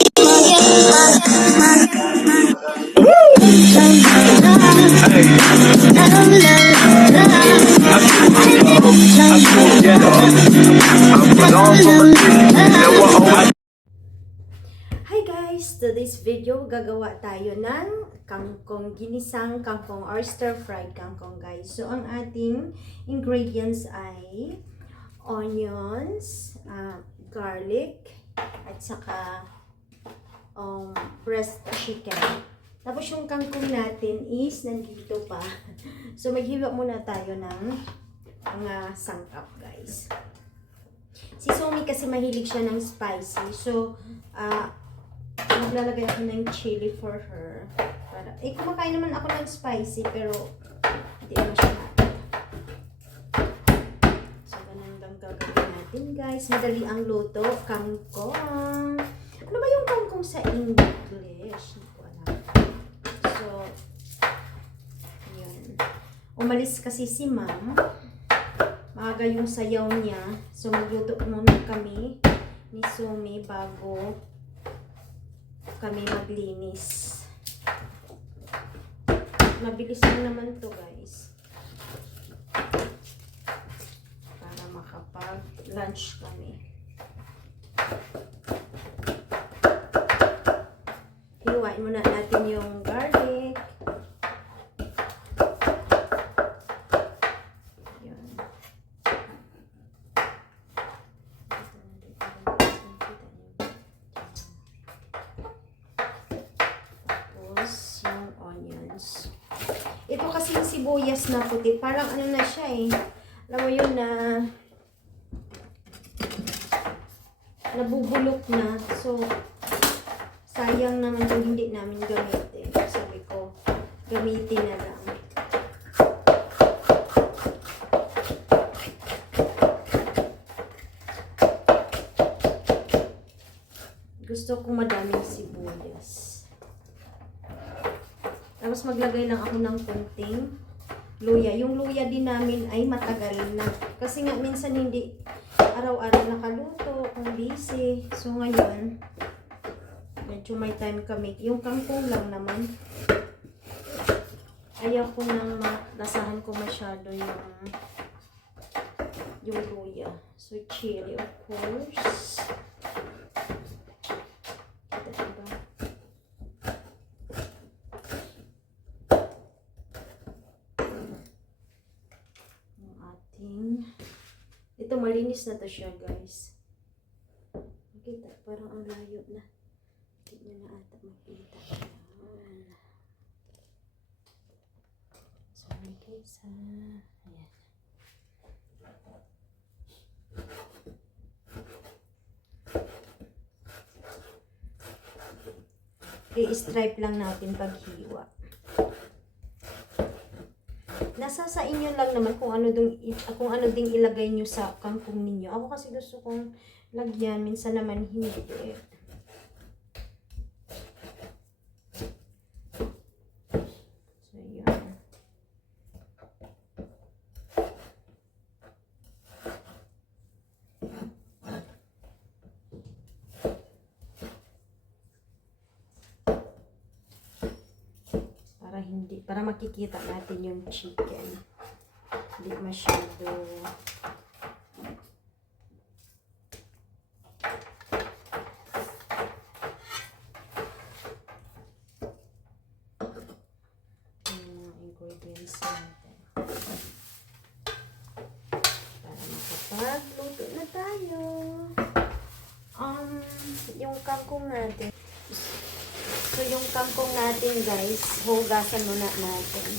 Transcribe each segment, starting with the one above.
Hi guys! Today's video, gagawa tayo ng kangkong, ginisang kangkong or stir-fried kangkong guys. So, ang ating ingredients ay onions, garlic, at saka breast chicken. Tapos yung kangkong natin is nandito pa. So, maghiwa muna tayo ng mga sangkap guys. Si Somi kasi mahilig siya ng spicy. So, maglalagay ako ng chili for her. Para, kumakain naman ako ng spicy, pero hindi naman siya natin. So, ganun lang gagawin natin, guys. Madali ang luto. Kangkong. Ano ba yung kangkong sa English? Hindi ko alam. So, yun. Umalis kasi si ma'am. Maaga yung sayaw niya. So, magluto muna kami ni Somi bago kami maglinis. Mabilis lang naman to guys. Para makapag-lunch kami. Hiwain muna natin yung garlic. Yung onions. Ito kasi yung sibuyas na puti. Parang ano na siya eh. Alam mo yun na nabubulok na. So, sayang naman kung hindi namin gamitin. Sabi ko, gamitin na lang. Gusto ko madaming sibuyas. Tapos maglagay lang ako ng konting luya. Yung luya din namin ay matagal na. Kasi nga minsan hindi araw-araw nakaluto kung busy. So ngayon, medyo may time kami. Yung kangkong lang naman. Ayaw ko nang lasahan ko masyado yung luya. So chili of course. Ito, malinis na to siya, guys. Makita, parang ang layo na. Hindi nyo na ata makita. Sorry, guys, ayan. I-stripe lang natin paghiwa. Nasa sa inyo lang naman kung ano ding ilagay nyo sa kangkong ninyo. Ako kasi gusto kong lagyan, minsan naman hindi. So, yan. Para makikita natin yung chicken. Hindi masyado ingredients natin. Para makapagluto na tayo. Yung kangkong natin. So, yung kangkong natin, guys, hugasan muna natin.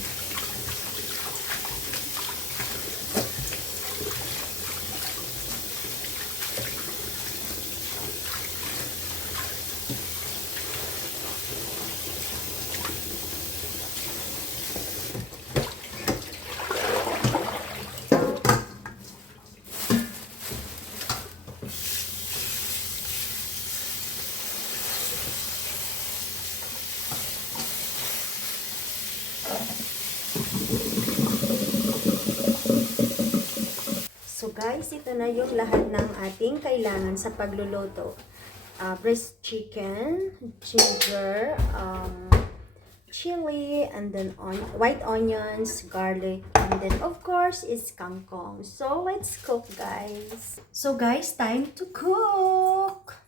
So guys, ito na yung lahat ng ating kailangan sa pagluluto. breast chicken, ginger, chili, and then white onions, garlic, and then of course it's kangkong. So let's cook, guys. So guys, time to cook.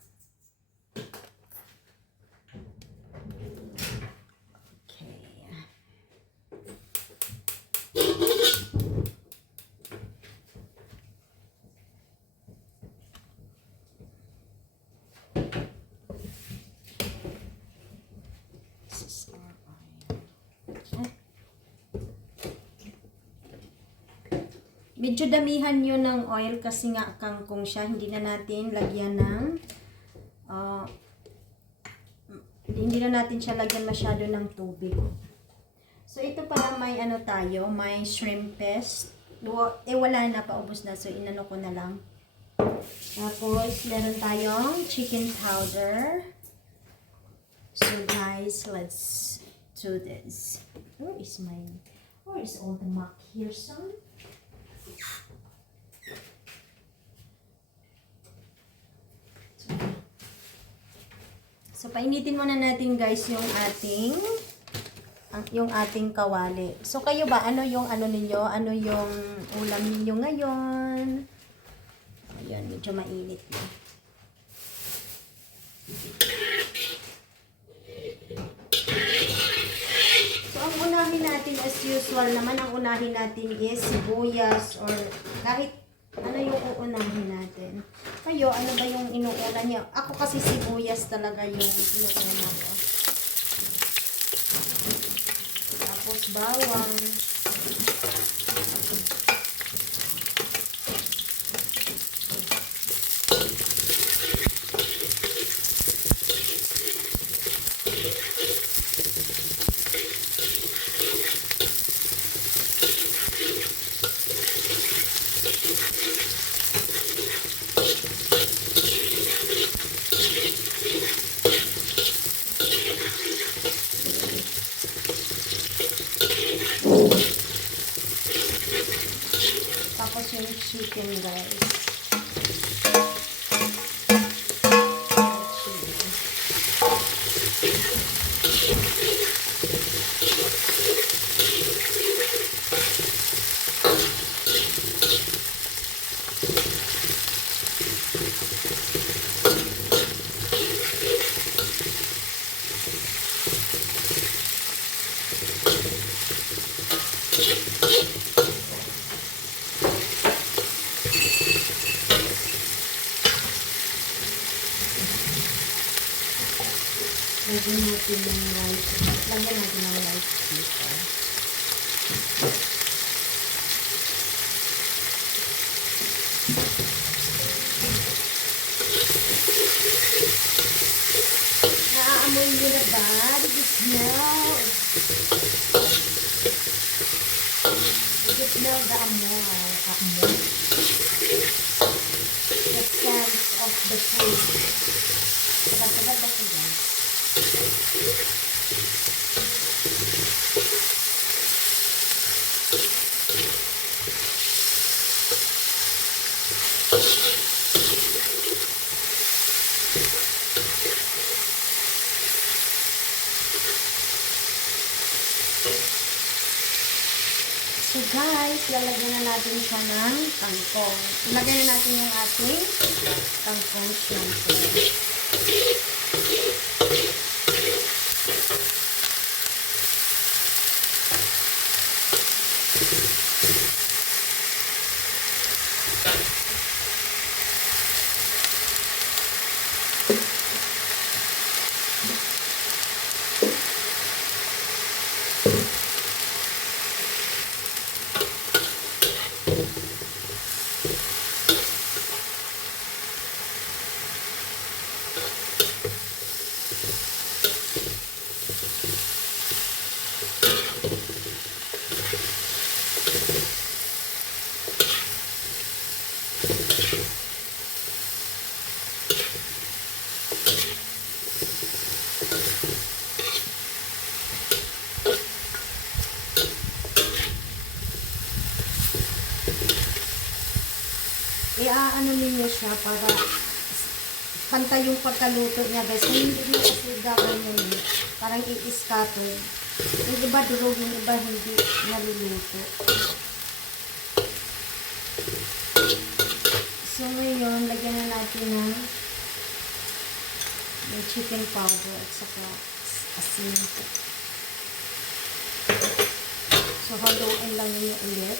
Medyo damihan nyo ng oil kasi nga kangkong siya. Hindi na natin lagyan ng hindi na natin siya lagyan masyado ng tubig. So ito pala may ano tayo, may shrimp paste. Wala na, paubos na. So inano ko na lang. Tapos meron tayong chicken powder. So guys, let's do this. Where is all the mac here, son? So painitin muna natin guys yung ating kawali. So kayo ba, ano yung ano ninyo? Ano yung ulam ninyo ngayon? Ayan, medyo mainit na. So ang unahin natin as usual naman, ang unahin natin is sibuyas or kahit ano yung uunahin natin. Kayo, ano ba yung inuuna niya? Ako kasi sibuyas talaga yung inuuna ko. Tapos bawang. Tapos yung chicken, guys. Lagyan natin ng rice. Lagyan natin ng rice dito. Naaamoy nyo na ba? Did you smell? Did you smell the amoy? The scent of the food. Sagad-sagad ba siya, guys? So guys, lalagyan na natin siya ng kangkong. Ilagay na natin yung ating kangkong syempre. Iaano ninyo siya para pantay yung pagkaluto niya guys. Kung hindi mo kasi gawin yun, parang i-scatter. Yung iba durog, yung iba hindi naluluto. So ngayon, lagyan na natin ng yung chicken powder at saka asin. So haluin lang yun ulit.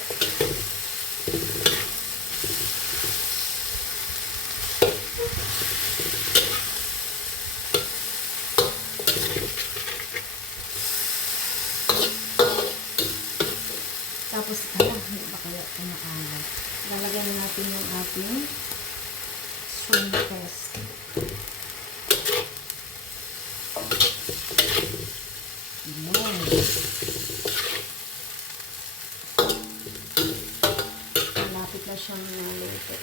Tapos, hindi ba kaya kumaalat? Lalagyan natin yung ating shrimp paste. Ayan. Malapit na siyang naluto.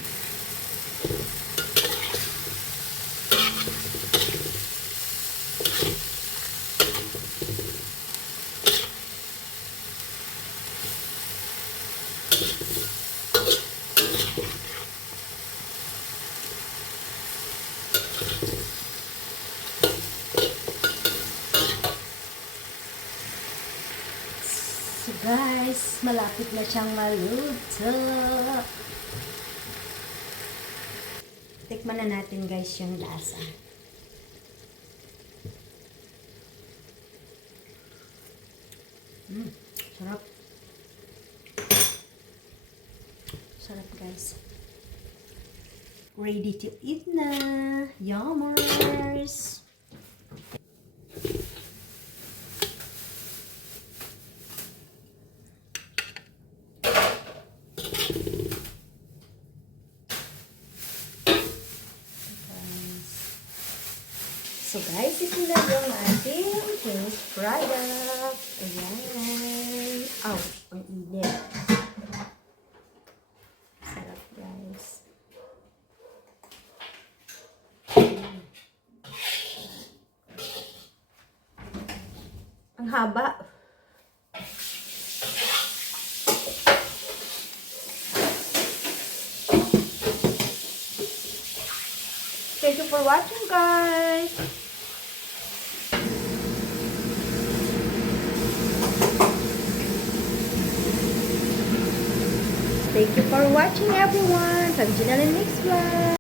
So guys, malapit na siyang maluto. Tikman na natin guys yung lasa. Sarap. Sarap guys. Ready to eat na. Yummers! So guys, ito na yung ating finished product. Ayan. Ow, ang init. Sarap guys. Ang haba. Thank you for watching guys. Thank you for watching everyone. Talk to you in the next vlog.